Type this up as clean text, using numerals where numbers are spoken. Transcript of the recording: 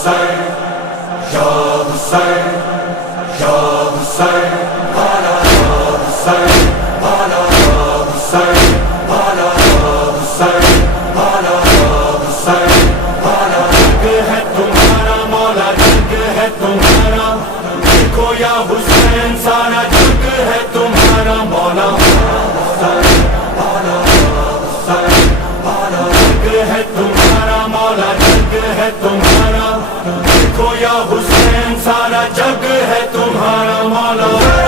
हुसैन या हुसैन या हुसैन वाला या हुसैन वाला या हुसैन वाला या हुसैन वाला या हुसैन वाला। जग है तुम्हारा मौला, जग है तुम्हारा, देखो या हुसैन सारा जग है तुम्हारा मौला। हुसैन वाला या हुसैन वाला, जग है तुम्हारा मौला, जग है तुम्हारा, देखो या हुसैन सारा जग है तुम्हारा मौला।